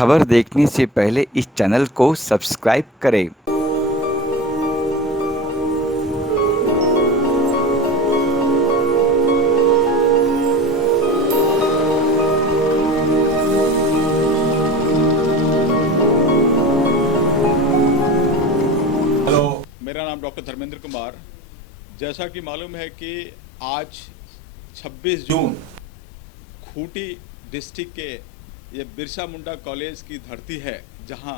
खबर देखने से पहले इस चैनल को सब्सक्राइब करें। हेलो, मेरा नाम डॉक्टर धर्मेंद्र कुमार। जैसा कि मालूम है कि आज 26 जून खूंटी डिस्ट्रिक्ट के ये बिरसा मुंडा कॉलेज की धरती है, जहां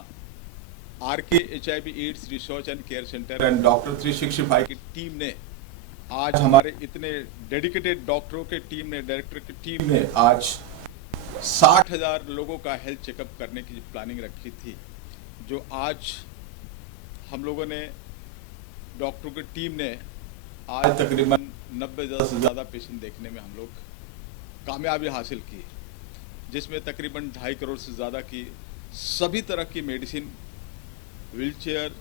RK HIV AIDS research and care centre and doctor 365 की टीम ने आज हमारे इतने डेडिकेटेड डॉक्टरों के टीम ने, डायरेक्टर की टीम ने आज 60,000 लोगों का हेल्थ चेकअप करने की प्लानिंग रखी थी, जो आज हम लोगों ने, डॉक्टरों की टीम ने आज तकरीबन 90,000 से ज़्यादा पेशेंट देखने में हम लोग कामयाबी हासिल की, जिसमें तकरीबन 2.5 करोड़ से ज़्यादा की सभी तरह की मेडिसिन, व्हीलचेयर,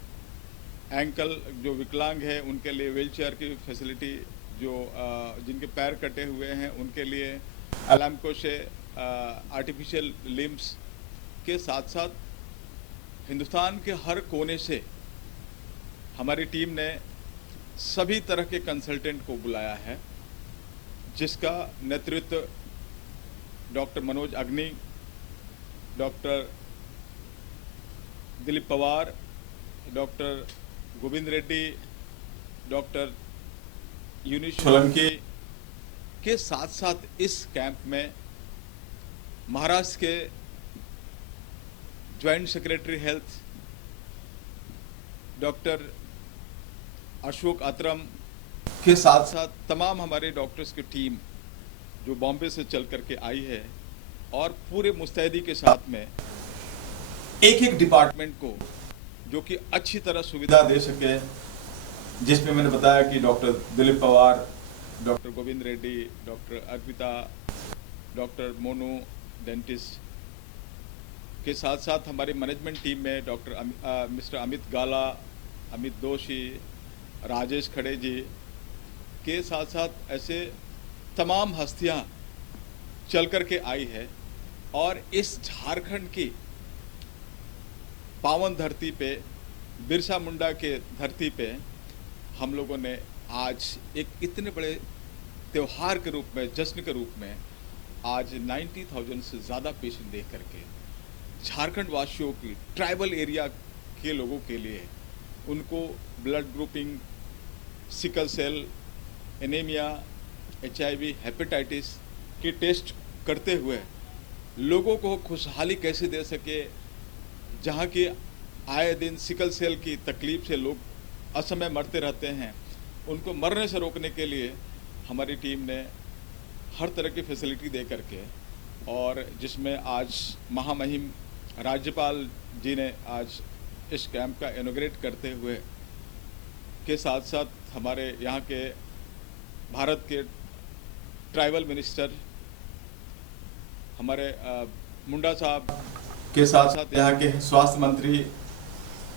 एंकल जो विकलांग है उनके लिए व्हीलचेयर की फैसिलिटी, जो जिनके पैर कटे हुए हैं उनके लिए अलामको से आर्टिफिशियल लिम्स के साथ साथ हिंदुस्तान के हर कोने से हमारी टीम ने सभी तरह के कंसल्टेंट को बुलाया है, जिसका नेतृत्व doctor Manoj Agni, doctor Dilip Pawar, doctor Govind Reddy, doctor Yunish Solanki के साथ साथ इस कैंप में महाराष्ट्र के joint secretary health doctor Ashok Atram के साथ साथ तमाम हमारे डॉक्टर्स की टीम जो बॉम्बे से चल करके आई है, और पूरे मुस्तैदी के साथ में एक एक डिपार्टमेंट को जो कि अच्छी तरह सुविधा दे सके, जिसमें मैंने बताया कि doctor Dilip Pawar, doctor Govind Reddy, doctor Arpita, doctor Monu dentist के साथ साथ हमारी मैनेजमेंट टीम में डॉक्टर मिस्टर अमित गाला, अमित दोषी, राजेश खड़े जी के साथ साथ ऐसे तमाम हस्तियां चल कर के आई है, और इस झारखंड की पावन धरती पे, बिरसा मुंडा के धरती पे हम लोगों ने आज एक इतने बड़े त्यौहार के रूप में, जश्न के रूप में आज 90,000 से ज़्यादा पेशेंट देख करके झारखंड वासियों की, ट्राइबल एरिया के लोगों के लिए, उनको blood grouping, sickle cell, anaemia, HIV, hepatitis के टेस्ट करते हुए लोगों को खुशहाली कैसे दे सके, जहाँ की आए दिन सिकल सेल की तकलीफ से लोग असमय मरते रहते हैं, उनको मरने से रोकने के लिए हमारी टीम ने हर तरह की फैसिलिटी दे करके, और जिसमें आज महामहिम राज्यपाल जी ने आज इस कैंप का इनॉग्रेट करते हुए के साथ साथ हमारे यहाँ के भारत के ट्राइबल मिनिस्टर हमारे मुंडा साहब के साथ साथ यहाँ के स्वास्थ्य मंत्री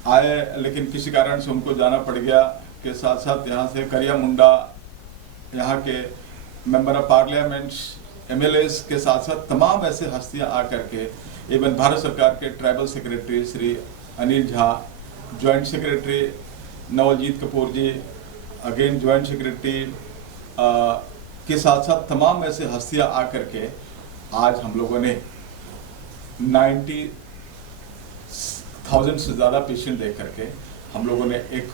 आए, लेकिन किसी कारण से उनको जाना पड़ गया, के साथ साथ यहाँ से करिया मुंडा, यहाँ के मेंबर ऑफ पार्लियामेंट्स, MLAs के साथ साथ तमाम ऐसे हस्तियाँ आकर के, इवन भारत सरकार के tribal secretary Shri Anil Jha, joint secretary Navaljeet Kapoor ji, again joint secretary के साथ साथ तमाम ऐसे हस्तियाँ आकर के आज हम लोगों ने 90,000 से ज़्यादा पेशेंट देख करके हम लोगों ने एक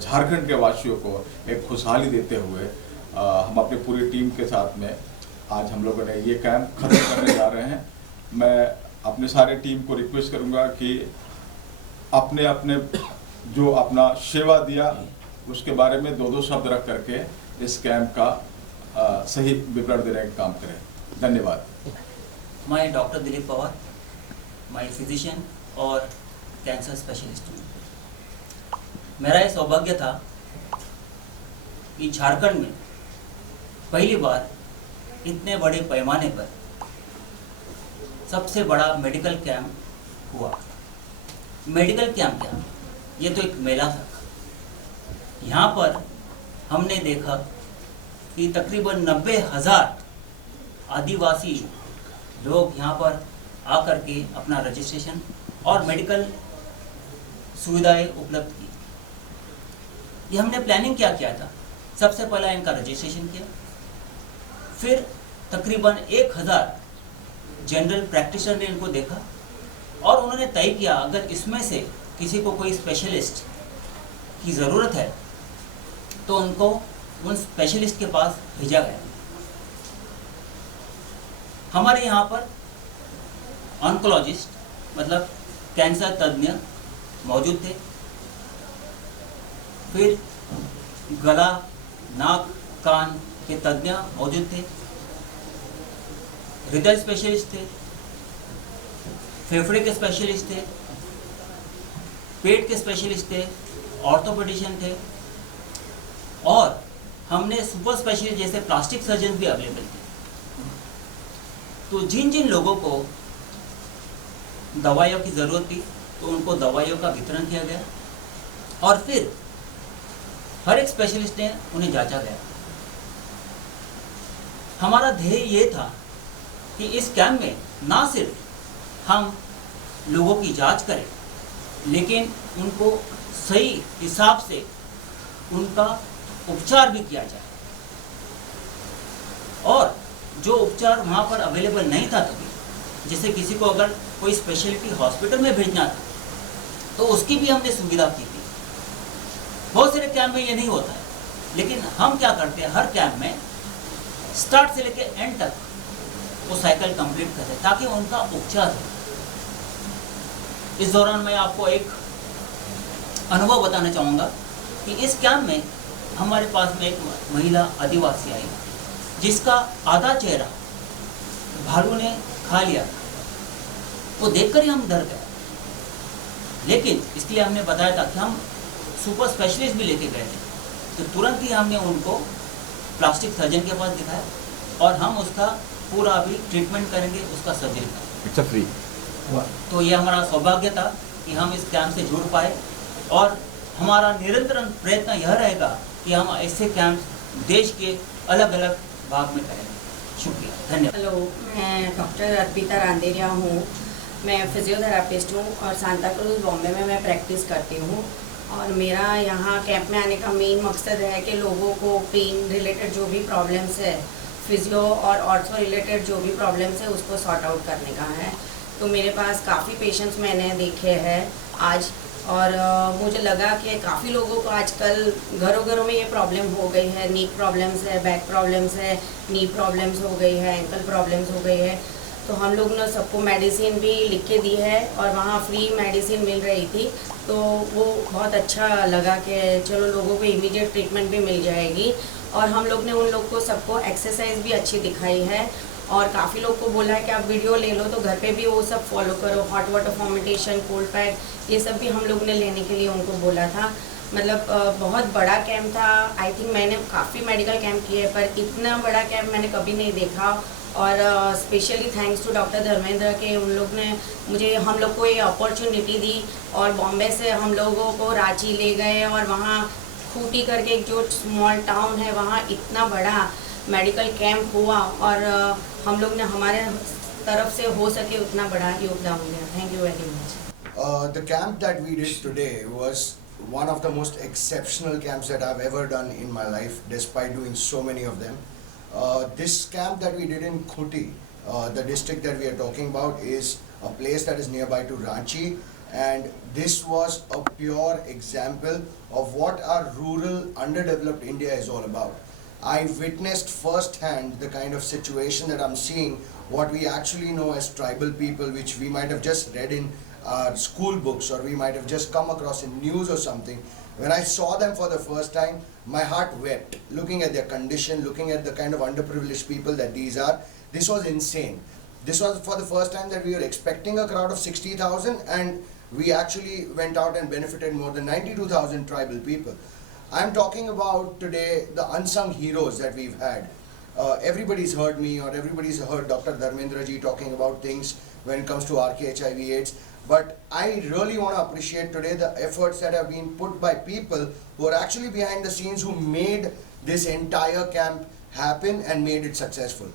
झारखंड के वासियों को एक खुशहाली देते हुए हम अपनी पूरी टीम के साथ में आज हम लोगों ने ये कैंप खत्म करने जा रहे हैं। मैं अपने सारे टीम को रिक्वेस्ट करूंगा कि अपने अपने जो अपना सेवा दिया उसके बारे में दो शब्द रख करके इस कैंप का सही विवरण देने का काम करें। धन्यवाद। मैं डॉक्टर दिलीप पवार, मैं फिजिशियन और कैंसर स्पेशलिस्ट हूँ। मेरा ये सौभाग्य था कि झारखंड में पहली बार इतने बड़े पैमाने पर सबसे बड़ा मेडिकल कैंप हुआ। मेडिकल कैंप क्या, ये तो एक मेला था। यहाँ पर हमने देखा कि तकरीबन 90,000 आदिवासी लोग यहाँ पर आकर के अपना रजिस्ट्रेशन और मेडिकल सुविधाएं उपलब्ध की। ये हमने प्लानिंग क्या किया था, सबसे पहला इनका रजिस्ट्रेशन किया, फिर तकरीबन 1000 जनरल प्रैक्टिशनर ने इनको देखा और उन्होंने तय किया अगर इसमें से किसी को कोई स्पेशलिस्ट की ज़रूरत है तो उनको उन स्पेशलिस्ट के पास भेजा गया। हमारे यहाँ पर ऑन्कोलॉजिस्ट मतलब कैंसर तज्ञ मौजूद थे, फिर गला नाक कान के तज्ञ मौजूद थे, हृदय स्पेशलिस्ट थे, फेफड़े के स्पेशलिस्ट थे, पेट के स्पेशलिस्ट थे, ऑर्थोपेडिशियन थे और हमने सुपर स्पेशलिस्ट जैसे प्लास्टिक सर्जन भी अवेलेबल थे। तो जिन जिन लोगों को दवाइयों की ज़रूरत थी तो उनको दवाइयों का वितरण किया गया और फिर हर एक स्पेशलिस्ट ने उन्हें जांचा गया। हमारा ध्येय ये था कि इस कैंप में ना सिर्फ हम लोगों की जांच करें लेकिन उनको सही हिसाब से उनका उपचार भी किया जाए और जो उपचार वहाँ पर अवेलेबल नहीं था तभी, जैसे किसी को अगर कोई स्पेशलिटी हॉस्पिटल में भेजना था तो उसकी भी हमने सुविधा की थी। बहुत सारे कैंप में ये नहीं होता है, लेकिन हम क्या करते हैं हर कैंप में स्टार्ट से लेकर एंड तक वो साइकिल कंप्लीट करें ताकि उनका उपचार हो। इस दौरान मैं आपको एक अनुभव बताना चाहूँगा कि इस कैंप में हमारे पास में एक महिला आदिवासी आई जिसका आधा चेहरा भालू ने खा लिया था। वो देखकर ही हम डर गए, लेकिन इसलिए हमने बताया था कि हम सुपर स्पेशलिस्ट भी लेके गए थे। तो तुरंत ही हमने उनको प्लास्टिक सर्जन के पास दिखाया और हम उसका पूरा अभी ट्रीटमेंट करेंगे, उसका सर्जरी करेंगे। It's free. तो ये हमारा सौभाग्य था कि हम इस कैंप से जुड़ पाए और हमारा निरंतर प्रयत्न यह रहेगा कि हम ऐसे कैंप देश के अलग अलग भाग में करेंगे। शुक्रिया, धन्यवाद। हेलो, मैं डॉक्टर अर्पिता रांदेरिया हूँ। मैं फिजियोथेरापिस्ट हूँ और सांता क्रूज बॉम्बे में मैं प्रैक्टिस करती हूँ। और मेरा यहाँ कैंप में आने का मेन मकसद है कि लोगों को पेन रिलेटेड जो भी प्रॉब्लम्स है, फिजियो और ऑर्थो रिलेटेड जो भी प्रॉब्लम्स है उसको सॉर्ट आउट करने का है। तो मेरे पास काफ़ी पेशेंट्स मैंने देखे हैं आज और मुझे लगा कि काफ़ी लोगों को आजकल घरों घरों में ये प्रॉब्लम हो गई है। नी प्रॉब्लम्स है, बैक प्रॉब्लम्स है, नी प्रॉब्लम्स हो गई है, एंकल प्रॉब्लम्स हो गई है। तो हम लोग ने सबको मेडिसिन भी लिख के दी है और वहाँ फ्री मेडिसिन मिल रही थी। तो वो बहुत अच्छा लगा कि चलो लोगों को इमीडिएट ट्रीटमेंट भी मिल जाएगी। और हम लोग ने उन लोग को सबको एक्सरसाइज भी अच्छी दिखाई है और काफ़ी लोग को बोला है कि आप वीडियो ले लो तो घर पे भी वो सब फॉलो करो। Hot water fermentation, cold pack, ये सब भी हम लोग ने लेने के लिए उनको बोला था। मतलब बहुत बड़ा कैंप था। आई थिंक मैंने काफ़ी मेडिकल कैंप किए पर इतना बड़ा कैंप मैंने कभी नहीं देखा। और specially thanks to doctor Dharmendra के उन लोग ने हम लोग को ये अपॉर्चुनिटी दी और बॉम्बे से हम लोगों को रांची ले गए और वहाँ खूटी करके एक जो स्मॉल टाउन है वहाँ इतना बड़ा मेडिकल कैंप हुआ और हम लोग ने हमारे तरफ से हो सके उतना बड़ा योगदान दिया। Thank you very much. The camp that we did today was one of the most exceptional camps that I've ever done in my life, despite doing so many of them. This camp that we did in Khuti, the district that we are talking about, is a place that is nearby to Ranchi, and this was a pure example of what our rural, underdeveloped India is all about. I witnessed firsthand the kind of situation that I'm seeing, what we actually know as tribal people, which we might have just read in our school books or we might have just come across in news or something. When I saw them for the first time, my heart wept, looking at their condition, looking at the kind of underprivileged people that these are. This was insane. This was for the first time that we were expecting a crowd of 60,000 and we actually went out and benefited more than 92,000 tribal people. I'm talking about today the unsung heroes that we've had. Everybody's heard me or everybody's heard Dr. Dharmendra ji talking about things when it comes to RK-HIV AIDS. But I really want to appreciate today the efforts that have been put by people who are actually behind the scenes, who made this entire camp happen and made it successful.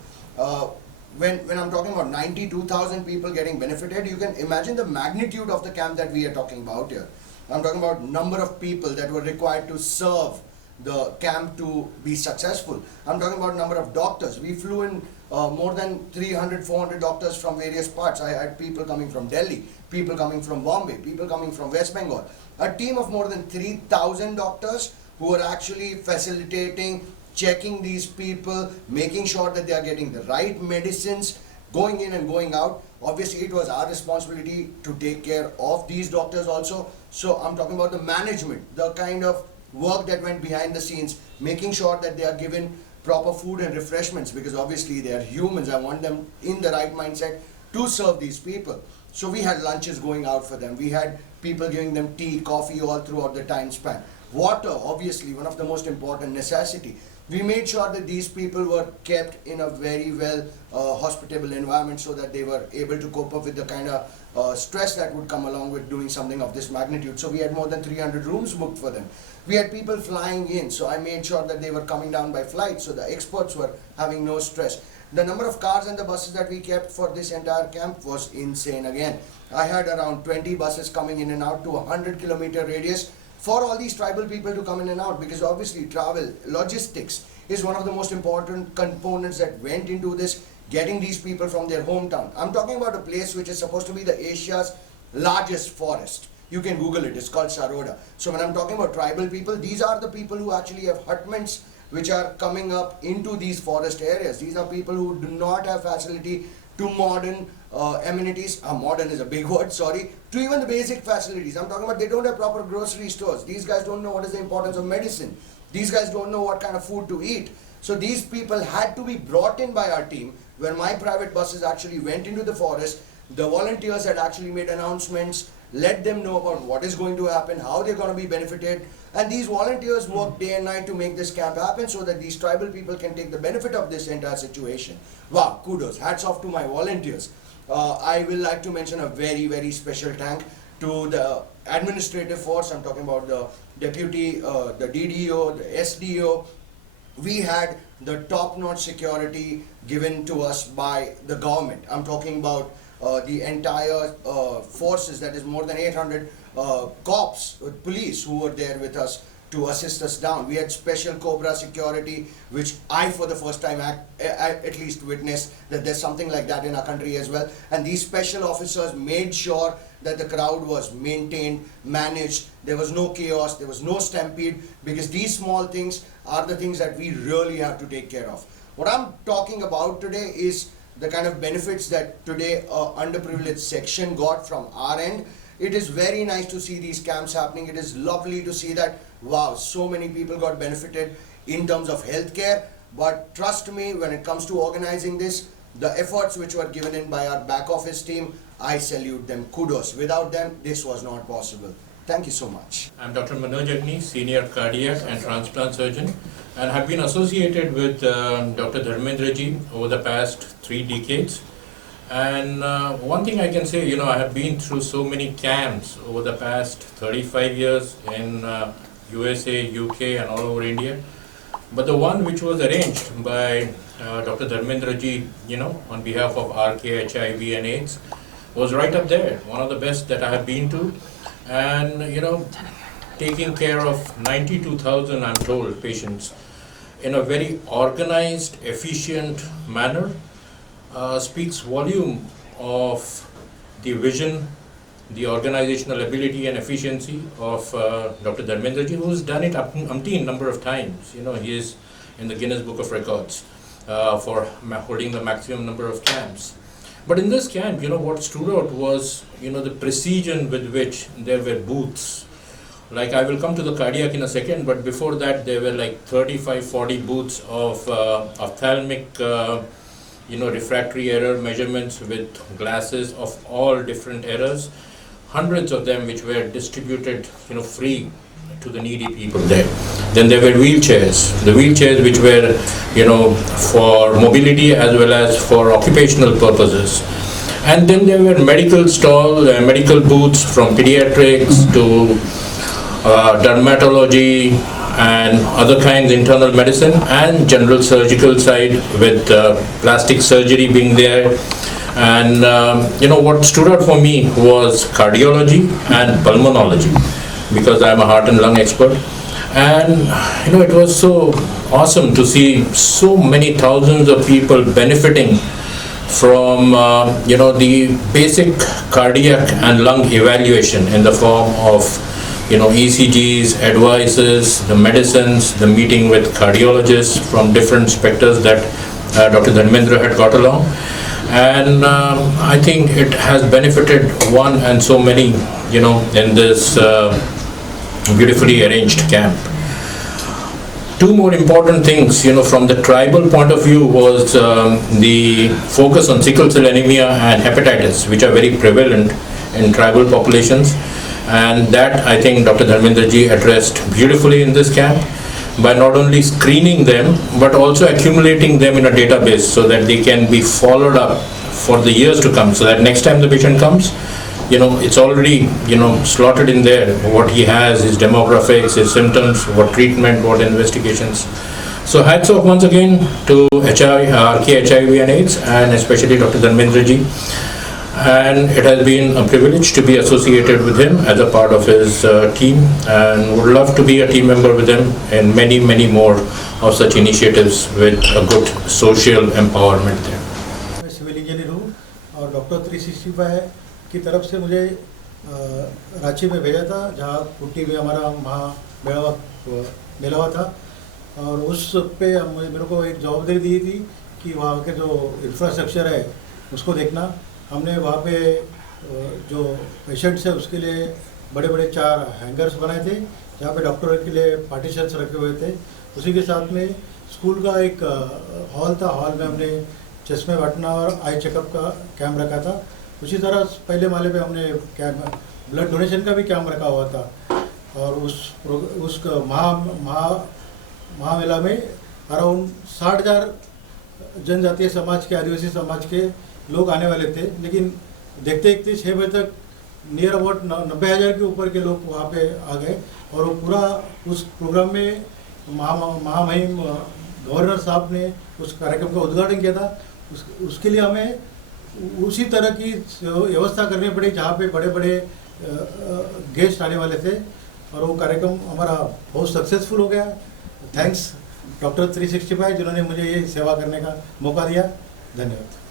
when I'm talking about 92,000 people getting benefited, you can imagine the magnitude of the camp that we are talking about here. I'm talking about number of people that were required to serve the camp to be successful. I'm talking about number of doctors. We flew in more than 300, 400 doctors from various parts. I had people coming from Delhi, people coming from Bombay, people coming from West Bengal. A team of more than 3,000 doctors who were actually facilitating, checking these people, making sure that they are getting the right medicines, going in and going out. Obviously, it was our responsibility to take care of these doctors also. So I'm talking about the management, the kind of work that went behind the scenes, making sure that they are given proper food and refreshments, because obviously they are humans. I want them in the right mindset to serve these people. So we had lunches going out for them. We had people giving them tea, coffee all throughout the time span. Water, obviously, one of the most important necessity. We made sure that these people were kept in a very well hospitable environment so that they were able to cope up with the kind of stress that would come along with doing something of this magnitude. So we had more than 300 rooms booked for them. We had people flying in, so I made sure that they were coming down by flight, so the experts were having no stress. The number of cars and the buses that we kept for this entire camp was insane again. I had around 20 buses coming in and out to a 100-kilometer radius for all these tribal people to come in and out, because obviously travel, logistics is one of the most important components that went into this, getting these people from their hometown. I'm talking about a place which is supposed to be the Asia's largest forest. You can Google it, it's called Saroda. So when I'm talking about tribal people, these are the people who actually have hutments which are coming up into these forest areas. These are people who do not have facility to modern amenities. Modern is a big word, sorry. To even the basic facilities. I'm talking about they don't have proper grocery stores. These guys don't know what is the importance of medicine. These guys don't know what kind of food to eat. So these people had to be brought in by our team. When my private buses actually went into the forest, the volunteers had actually made announcements, let them know about what is going to happen, how they're going to be benefited. And these volunteers work day and night to make this camp happen so that these tribal people can take the benefit of this entire situation. Wow, kudos, hats off to my volunteers. I will like to mention a very, very special thank to the administrative force. I'm talking about the deputy, the DDO, the SDO. We had the top-notch security given to us by the government. I'm talking about the entire forces, that is more than 800 cops, police who were there with us to assist us down. We had special Cobra security, which I for the first time at least witnessed that there's something like that in our country as well. And these special officers made sure that the crowd was maintained, managed, there was no chaos, there was no stampede, because these small things are the things that we really have to take care of. What I'm talking about today is the kind of benefits that today underprivileged section got from our end. It is very nice to see these camps happening. It is lovely to see that, wow, so many people got benefited in terms of healthcare. But trust me, when it comes to organizing this, the efforts which were given in by our back office team, I salute them. Kudos. Without them, this was not possible. Thank you so much. I'm Dr. Manoj Agni, Senior Cardiac and Transplant Surgeon, and have been associated with Dr. Dharmendra ji over the past 3 decades. And one thing I can say, I have been through so many camps over the past 35 years in USA, UK and all over India. But the one which was arranged by Dr. Dharmendra ji, on behalf of RK, HIV and AIDS, was right up there, one of the best that I have been to. And, taking care of 92,000, I'm told, patients in a very organized, efficient manner speaks volume of the vision, the organizational ability and efficiency of Dr. Dharmendra ji, who has done it umpteen number of times. He is in the Guinness Book of Records for holding the maximum number of camps. But in this camp, what stood out was, the precision with which there were booths. Like, I will come to the cardiac in a second, but before that there were like 35-40 booths of ophthalmic, refractory error measurements with glasses of all different errors. Hundreds of them which were distributed, free to the needy people there. Then there were wheelchairs, the wheelchairs which were, for mobility as well as for occupational purposes. And then there were medical stalls, medical booths from pediatrics to dermatology, and other kinds, internal medicine and general surgical side with plastic surgery being there. And what stood out for me was cardiology and pulmonology, because I'm a heart and lung expert. And it was so awesome to see so many thousands of people benefiting from the basic cardiac and lung evaluation in the form of ECGs, advices, the medicines, the meeting with cardiologists from different specters that Dr. Dharmendra had got along. And I think it has benefited one and so many, in this beautifully arranged camp. Two more important things, from the tribal point of view was the focus on sickle cell anemia and hepatitis, which are very prevalent in tribal populations. And that I think Dr. Dharmendra ji addressed beautifully in this camp by not only screening them but also accumulating them in a database so that they can be followed up for the years to come, so that next time the patient comes, it's already slotted in there what he has, his demographics, his symptoms, what treatment, what investigations. So hats off once again to RK HIV and AIDS, and especially Dr. Dharmendra ji. And it has been a privilege to be associated with him as a part of his team, and would love to be a team member with him in many, many more of such initiatives with a good social empowerment there. मैं civil engineer हूँ और doctor 365 की तरफ से मुझे रांची में भेजा था, जहाँ कुट्टी में हमारा मेला हुआ था, और उस पे मेरे को एक जवाबदारी दी थी कि वहाँ के जो इंफ्रास्ट्रक्चर है उसको देखना। हमने वहाँ पे जो पेशेंट्स है उसके लिए बड़े बड़े 4 हैंगर्स बनाए थे, जहाँ पे डॉक्टर के लिए पार्टीशंस रखे हुए थे। उसी के साथ में स्कूल का एक हॉल था, हॉल में हमने चश्मे बांटना और आई चेकअप का कैंप रखा था। उसी तरह पहले माले पे हमने ब्लड डोनेशन का भी कैंप रखा हुआ था, और उस महामेला में अराउंड 60,000 जनजातीय समाज के, आदिवासी समाज के लोग आने वाले थे, लेकिन देखते देखते 6 बजे तक नियर अबाउट 90,000 के ऊपर के लोग वहाँ पे आ गए। और वो पूरा उस प्रोग्राम में महामहिम गवर्नर साहब ने उस कार्यक्रम का उद्घाटन किया था। उसके लिए हमें उसी तरह की व्यवस्था करनी पड़ी जहाँ पे बड़े बड़े गेस्ट आने वाले थे, और वो कार्यक्रम हमारा बहुत सक्सेसफुल हो गया। थैंक्स डॉक्टर 365 जिन्होंने मुझे ये सेवा करने का मौका दिया। धन्यवाद।